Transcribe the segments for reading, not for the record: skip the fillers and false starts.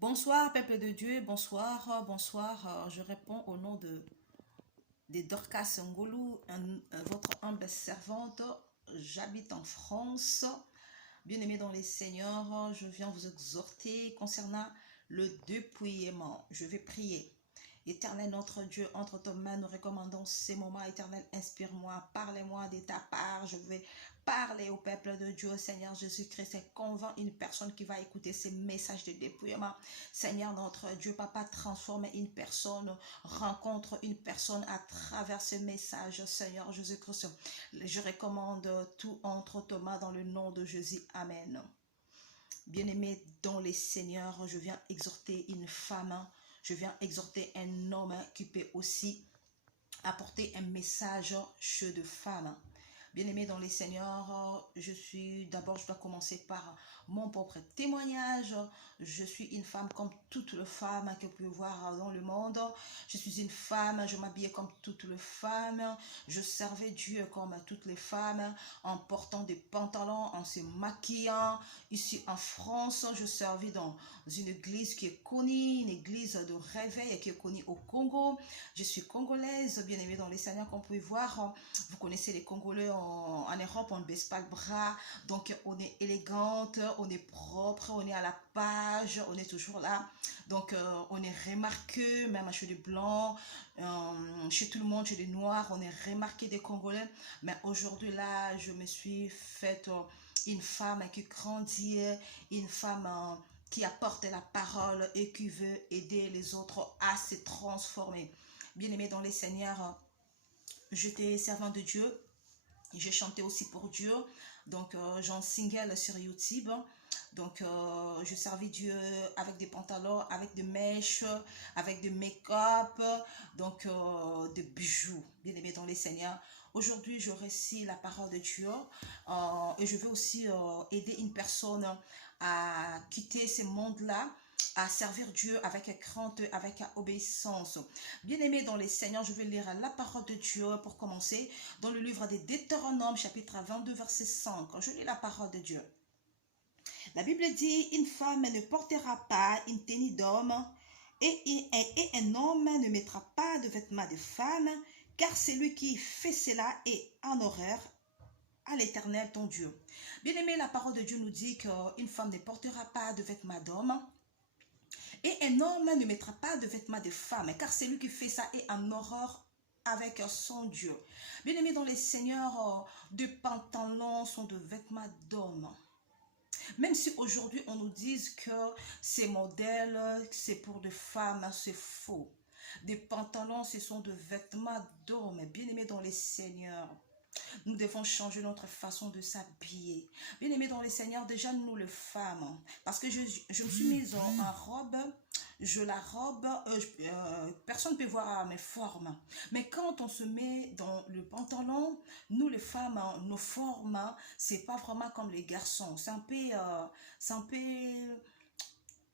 Bonsoir, peuple de Dieu, bonsoir, bonsoir. Je réponds au nom de Dorcas Ngolou, votre humble servante. J'habite en France. Bien-aimés dans les seigneurs, je viens vous exhorter concernant le dépouillement. Je vais prier. Éternel notre Dieu, entre tes mains, nous recommandons ces moments. Éternel, inspire-moi, parlez-moi de ta part. Je vais parler au peuple de Dieu, Seigneur Jésus-Christ, et convainc une personne qui va écouter ces messages de dépouillement. Seigneur notre Dieu, Papa, transforme une personne, rencontre une personne à travers ce message, Seigneur Jésus-Christ. Je recommande tout entre tes mains dans le nom de Jésus. Amen. Bien-aimés dans les seigneurs, je viens exhorter une femme, je viens exhorter un homme qui peut aussi apporter un message chez de femmes. Bien-aimés dans les seigneurs, je dois commencer par mon propre témoignage. Je suis une femme comme toutes les femmes que vous pouvez voir dans le monde. Je suis une femme, je m'habillais comme toutes les femmes. Je servais Dieu comme toutes les femmes, en portant des pantalons, en se maquillant. Ici en France, je servis dans une église qui est connue, une église de réveil qui est connue au Congo. Je suis congolaise, bien aimée dans les seigneurs, comme vous pouvez voir. Vous connaissez les Congolais en Europe, on ne baisse pas le bras. Donc, on est élégante, on est propre, on est à la page, on est toujours là. Donc, on est remarqué, même chez les Blancs, chez tout le monde, chez les Noirs, on est remarqué des Congolais. Mais aujourd'hui, là, je me suis faite une femme qui grandit, une femme qui apporte la parole et qui veut aider les autres à se transformer. Bien-aimé dans les seigneurs, j'étais servant de Dieu, j'ai chanté aussi pour Dieu, donc j'en single sur YouTube, donc je servis Dieu avec des pantalons, avec des mèches, avec des make-up, donc des bijoux, bien aimé dans les seigneurs. Aujourd'hui, je récite la parole de Dieu et je veux aussi aider une personne à quitter ce monde-là, à servir Dieu avec crainte, avec obéissance. Bien-aimés dans les seigneurs, je vais lire la parole de Dieu pour commencer dans le livre des Deutéronomes, chapitre 22, verset 5. Je lis la parole de Dieu. La Bible dit, une femme ne portera pas une tenue d'homme et un homme ne mettra pas de vêtements de femme, car celui qui fait cela est en horreur à l'Éternel ton Dieu. Bien-aimé, la parole de Dieu nous dit qu'une femme ne portera pas de vêtements d'homme et un homme ne mettra pas de vêtements de femme, car celui qui fait ça est en horreur avec son Dieu. Bien-aimés dans les seigneurs, de pantalons sont de vêtements d'homme. Même si aujourd'hui on nous dise que ces modèles, c'est pour des femmes, c'est faux. Des pantalons, ce sont de vêtements d'hommes. Bien-aimés dans les seigneurs, nous devons changer notre façon de s'habiller. Bien aimé dans les seigneurs, déjà nous les femmes, parce que je me suis mise en robe, je la robe, personne ne peut voir mes formes. Mais quand on se met dans le pantalon, nous les femmes, nos formes, c'est pas vraiment comme les garçons. C'est un peu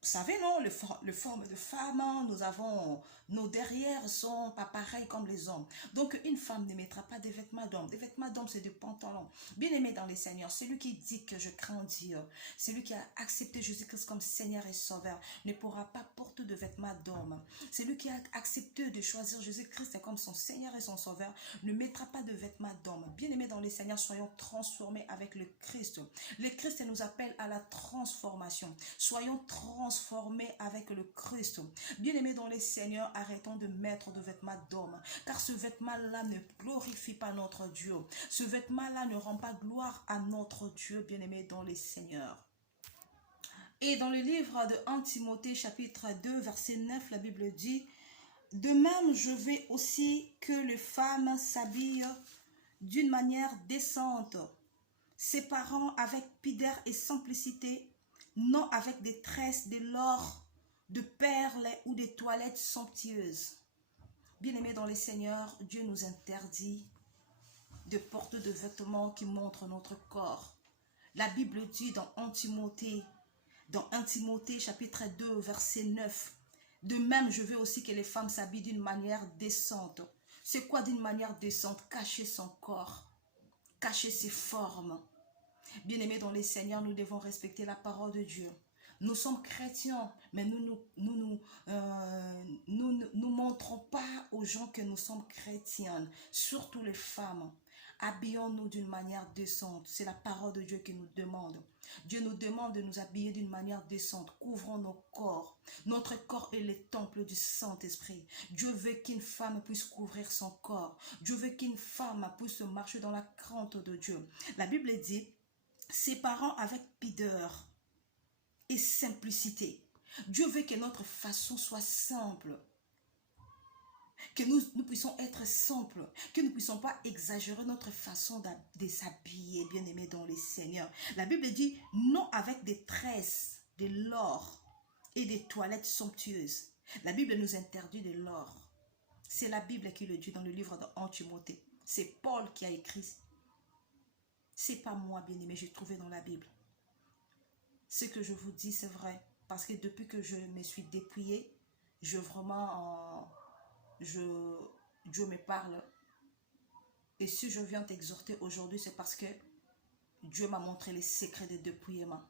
vous savez, non, les formes de femmes, nous avons, nos derrières sont pas pareils comme les hommes. Donc, une femme ne mettra pas des vêtements d'homme. Des vêtements d'homme, c'est des pantalons. Bien aimé dans les seigneurs, celui qui dit que je crains Dieu, celui qui a accepté Jésus-Christ comme Seigneur et Sauveur, ne pourra pas porter de vêtements d'homme. Celui qui a accepté de choisir Jésus-Christ comme son Seigneur et son Sauveur, ne mettra pas de vêtements d'homme. Bien aimé dans les seigneurs, soyons transformés avec le Christ. Le Christ nous appelle à la transformation. Soyons transformés avec le Christ. Bien-aimés dans les seigneurs, arrêtons de mettre de vêtements d'homme, car ce vêtement-là ne glorifie pas notre Dieu. Ce vêtement-là ne rend pas gloire à notre Dieu, bien-aimés dans les seigneurs. Et dans le livre de 1 Timothée, chapitre 2, verset 9, la Bible dit, « De même, je veux aussi que les femmes s'habillent d'une manière décente, séparant avec pudeur et simplicité, non avec des tresses, de l'or, de perles ou des toilettes somptueuses. » Bien-aimés dans les seigneurs, Dieu nous interdit de porter de vêtements qui montrent notre corps. La Bible dit dans 1 Timothée chapitre 2 verset 9, « De même, je veux aussi que les femmes s'habillent d'une manière décente. » C'est quoi d'une manière décente? Cacher son corps, cacher ses formes. Bien-aimés dans les seigneurs, nous devons respecter la parole de Dieu. Nous sommes chrétiens, mais nous montrons pas aux gens que nous sommes chrétiennes, surtout les femmes. Habillons-nous d'une manière décente. C'est la parole de Dieu qui nous demande. Dieu nous demande de nous habiller d'une manière décente. Couvrons nos corps. Notre corps est le temple du Saint-Esprit. Dieu veut qu'une femme puisse couvrir son corps. Dieu veut qu'une femme puisse marcher dans la crainte de Dieu. La Bible dit, séparant avec pudeur et simplicité. Dieu veut que notre façon soit simple. Que nous puissions être simples, que nous ne puissions pas exagérer notre façon de s'habiller, bien-aimés dans les Seigneurs. La Bible dit, non avec des tresses, de l'or et des toilettes somptueuses. La Bible nous interdit de l'or. C'est la Bible qui le dit dans le livre de 1 Timothée. C'est Paul qui a écrit. C'est pas moi, bien-aimé, j'ai trouvé dans la Bible. Ce que je vous dis, c'est vrai. Parce que depuis que je me suis dépouillée, Dieu me parle. Et si je viens t'exhorter aujourd'hui, c'est parce que Dieu m'a montré les secrets de dépouillement.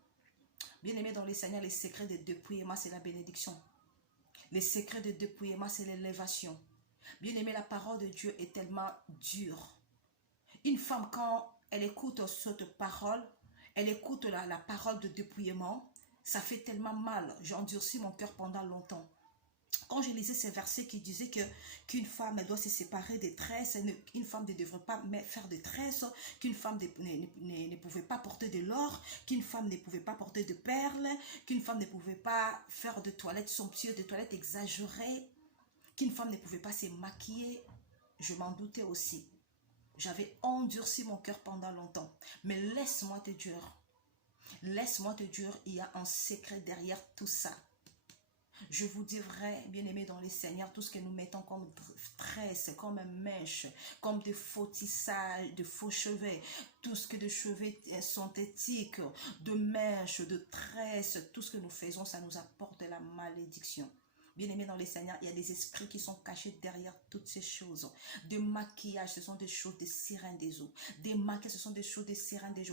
Bien-aimé dans les Seigneurs, les secrets de dépouillement, c'est la bénédiction. Les secrets de dépouillement, c'est l'élévation. Bien-aimé, la parole de Dieu est tellement dure. Une femme, quand elle écoute cette parole, elle écoute la parole de dépouillement, ça fait tellement mal. J'ai endurci mon cœur pendant longtemps. Quand je lisais ces versets qui disaient qu'une femme elle doit se séparer des tresses, une femme ne devrait pas faire de tresses, qu'une femme ne pouvait pas porter de l'or, qu'une femme ne pouvait pas porter de perles, qu'une femme ne pouvait pas faire de toilettes somptueuses, de toilettes exagérées, qu'une femme ne pouvait pas se maquiller, je m'en doutais aussi. J'avais endurci mon cœur pendant longtemps. Mais laisse-moi te dire, il y a un secret derrière tout ça. Je vous dis vrai, bien-aimés dans les Seigneurs, tout ce que nous mettons comme tresses, comme mèches, comme des faux tissages, de faux cheveux, tout ce que de cheveux synthétiques, de mèches, de tresses, tout ce que nous faisons, ça nous apporte la malédiction. Bien-aimés dans les Seigneurs, il y a des esprits qui sont cachés derrière toutes ces choses. Des maquillages, ce sont des choses des sirènes des eaux. Des maquillages, ce sont des choses des sirènes des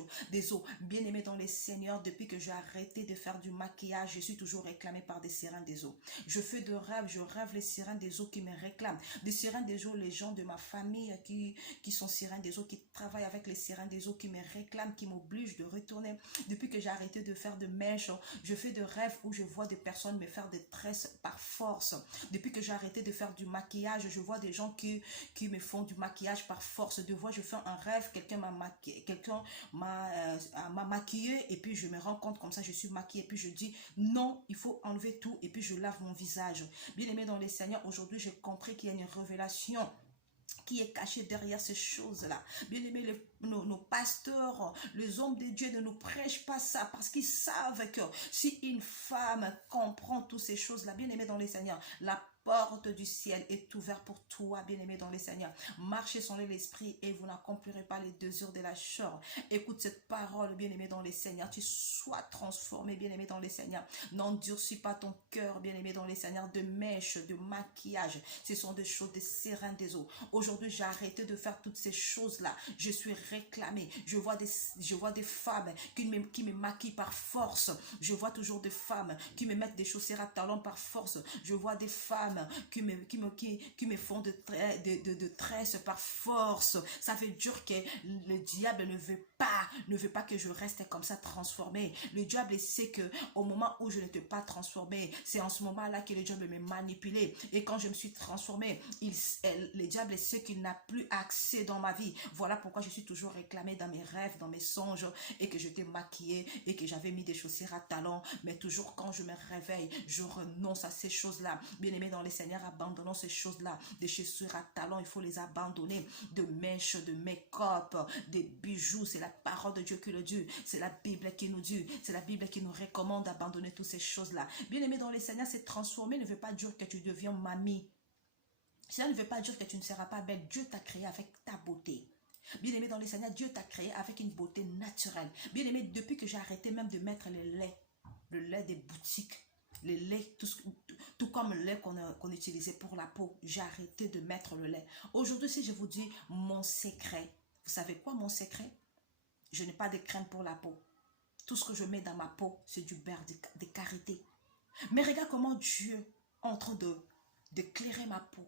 eaux. Bien-aimés dans les Seigneurs, depuis que j'ai arrêté de faire du maquillage, je suis toujours réclamée par des sirènes des eaux. Je fais de rêves, je rêve les sirènes des eaux qui me réclament. Des sirènes des eaux, les gens de ma famille qui sont sirènes des eaux, qui travaillent avec les sirènes des eaux, qui me réclament, qui m'obligent de retourner. Depuis que j'ai arrêté de faire de mèches, je fais de rêves où je vois des personnes me faire des tresses par force. Depuis que j'ai arrêté de faire du maquillage, je vois des gens qui me font du maquillage par force. De voir, je fais un rêve, quelqu'un m'a maquillé et puis je me rends compte comme ça, je suis maquillée et puis je dis non, il faut enlever tout et puis je lave mon visage. Bien aimé dans les Seigneurs, aujourd'hui j'ai compris qu'il y a une révélation qui est caché derrière ces choses-là. Bien aimé, nos pasteurs, les hommes de Dieu ne nous prêchent pas ça parce qu'ils savent que si une femme comprend toutes ces choses-là, bien aimé dans les Seigneurs, la porte du ciel est ouverte pour toi, bien-aimé dans les Seigneurs. Marchez selon l'esprit et vous n'accomplirez pas les désirs de la chair. Écoute cette parole, bien-aimé dans les Seigneurs. Tu sois transformé, bien-aimé dans les Seigneurs. N'endurcis pas ton cœur, bien-aimé dans les Seigneurs, de mèches, de maquillage. Ce sont des choses, des sirènes des eaux. Aujourd'hui, j'ai arrêté de faire toutes ces choses-là. Je suis réclamée. Je vois des femmes qui me maquillent par force. Je vois toujours des femmes qui me mettent des chaussures à talons par force. Je vois des femmes qui me font de tresses par force. Ça veut dire que le diable ne veut pas que je reste comme ça transformé. Le diable sait que au moment où je ne t'ai pas transformé, c'est en ce moment-là que le diable me manipulé. Et quand je me suis transformée, le diable sait qu'il n'a plus accès dans ma vie. Voilà pourquoi je suis toujours réclamée dans mes rêves, dans mes songes, et que je t'ai maquillée et que j'avais mis des chaussures à talons. Mais toujours quand je me réveille, je renonce à ces choses-là. Bien aimé dans les Seigneurs, abandonnons ces choses-là. Des chaussures à talons, il faut les abandonner. De mèches, de make-up, des bijoux, c'est la parole de Dieu qui le dit. C'est la Bible qui nous dit. C'est la Bible qui nous recommande d'abandonner toutes ces choses-là. Bien aimé dans les Seigneurs, c'est transformer ne veut pas dire que tu deviens mamie. Cela ne veut pas dire que tu ne seras pas belle. Dieu t'a créé avec ta beauté. Bien aimé dans les Seigneurs, Dieu t'a créé avec une beauté naturelle. Bien aimé, depuis que j'ai arrêté même de mettre le lait des boutiques, le lait, tout comme le lait qu'on utilisait pour la peau, j'ai arrêté de mettre le lait. Aujourd'hui, si je vous dis mon secret, vous savez quoi mon secret? Je n'ai pas de crème pour la peau. Tout ce que je mets dans ma peau, c'est du beurre de karité. Mais regarde comment Dieu est en train d'éclairer ma peau.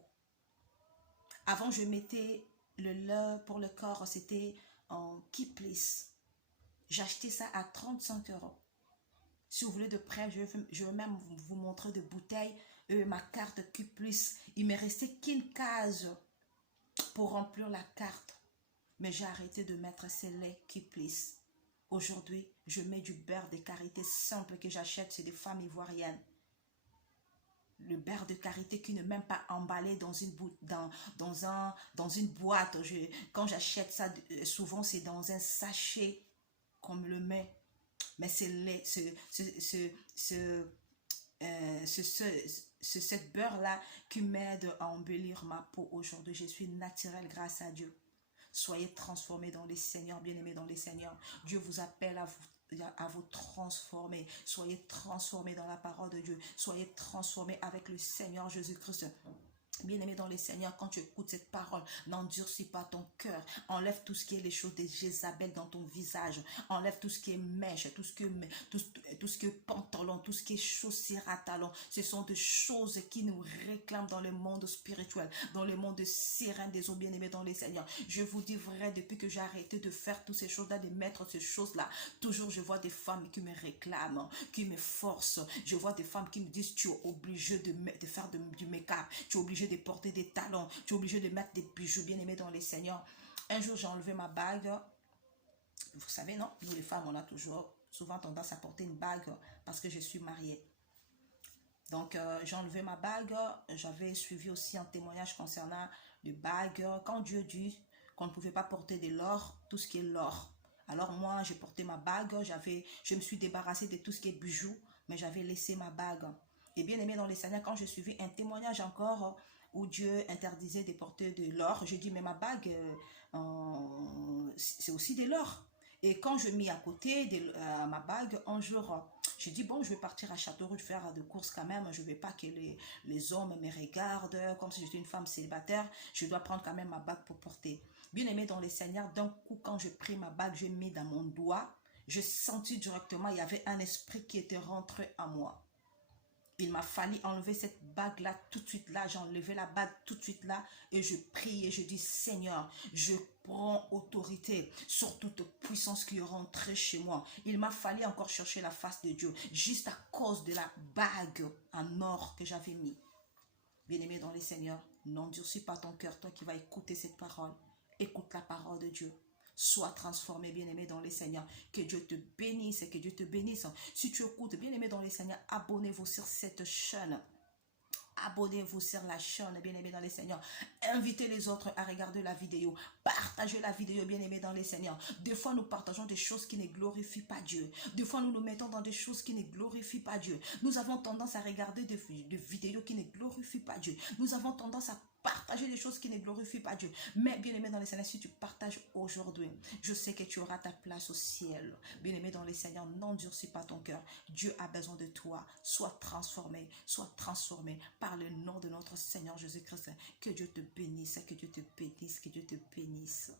Avant, je mettais le lait pour le corps, c'était en Kiplis. J'ai acheté ça à 35 euros. Si vous voulez de près, je vais même vous montrer de bouteilles. Ma carte Kiplis, il ne me restait qu'une case pour remplir la carte. Mais j'ai arrêté de mettre ces laits Kiplis. Aujourd'hui, je mets du beurre de karité simple que j'achète chez des femmes ivoiriennes. Le beurre de karité qui n'est même pas emballé dans une boîte. Quand j'achète ça, souvent c'est dans un sachet qu'on me le met. Mais c'est cette beurre-là qui m'aide à embellir ma peau aujourd'hui. Je suis naturelle grâce à Dieu. Soyez transformés dans les Seigneurs, bien-aimés dans les Seigneurs. Dieu vous appelle à vous transformer. Soyez transformés dans la parole de Dieu. Soyez transformés avec le Seigneur Jésus-Christ. Bien-aimé dans les Seigneurs, quand tu écoutes cette parole, n'endurcis pas ton cœur. Enlève tout ce qui est les choses de Jézabel dans ton visage. Enlève tout ce qui est mèche, tout ce qui est pantalon, tout ce qui est chaussures à talons. Ce sont des choses qui nous réclament dans le monde spirituel, dans le monde serein des eaux, bien-aimés dans les Seigneurs. Je vous dis vrai, depuis que j'ai arrêté de faire toutes ces choses-là, de mettre ces choses-là, toujours je vois des femmes qui me réclament, qui me forcent. Je vois des femmes qui me disent, tu es obligé de faire du make-up, tu es obligé de porter des talons, tu es obligé de mettre des bijoux, bien aimés dans les Seigneurs. Un jour, j'ai enlevé ma bague. Vous savez, non? Nous, les femmes, on a toujours souvent tendance à porter une bague parce que je suis mariée. Donc, j'ai enlevé ma bague. J'avais suivi aussi un témoignage concernant les bagues. Quand Dieu dit qu'on ne pouvait pas porter de l'or, tout ce qui est l'or. Alors, moi, j'ai porté ma bague. Je me suis débarrassée de tout ce qui est bijoux, mais j'avais laissé ma bague. Et bien aimé dans les Seigneurs, quand j'ai suivi un témoignage encore où Dieu interdisait de porter de l'or, j'ai dit, mais ma bague, c'est aussi de l'or. Et quand je mis à côté de ma bague, un jour, j'ai dit, bon, je vais partir à Châteauroux faire des courses quand même. Je ne vais pas que les hommes me regardent comme si j'étais une femme célibataire. Je dois prendre quand même ma bague pour porter. Bien aimé dans les Seigneurs, d'un coup, quand j'ai pris ma bague, j'ai mis dans mon doigt. J'ai senti directement, il y avait un esprit qui était rentré à moi. Il m'a fallu enlever cette bague-là tout de suite là. J'ai enlevé la bague tout de suite là et je prie et je dis, Seigneur, je prends autorité sur toute puissance qui est rentrée chez moi. Il m'a fallu encore chercher la face de Dieu juste à cause de la bague en or que j'avais mis. Bien-aimé dans les Seigneurs, n'endurcis pas ton cœur, toi qui vas écouter cette parole. Écoute la parole de Dieu. Sois transformé, bien-aimé dans les Seigneurs. Que Dieu te bénisse et que Dieu te bénisse. Si tu écoutes, bien-aimé dans les Seigneurs, abonnez-vous sur cette chaîne. Abonnez-vous sur la chaîne, bien-aimé dans les Seigneurs. Invitez les autres à regarder la vidéo. Partagez la vidéo, bien-aimé dans les Seigneurs. Des fois, nous partageons des choses qui ne glorifient pas Dieu. Des fois, nous nous mettons dans des choses qui ne glorifient pas Dieu. Nous avons tendance à regarder des vidéos qui ne glorifient pas Dieu. Nous avons tendance à partager des choses qui ne glorifient pas Dieu. Mais bien-aimé dans les Seigneurs, si tu partages aujourd'hui, je sais que tu auras ta place au ciel. Bien-aimé dans les Seigneurs, n'endurcis pas ton cœur. Dieu a besoin de toi. Sois transformé par le nom de notre Seigneur Jésus-Christ. Que Dieu te bénisse, que Dieu te bénisse, que Dieu te bénisse.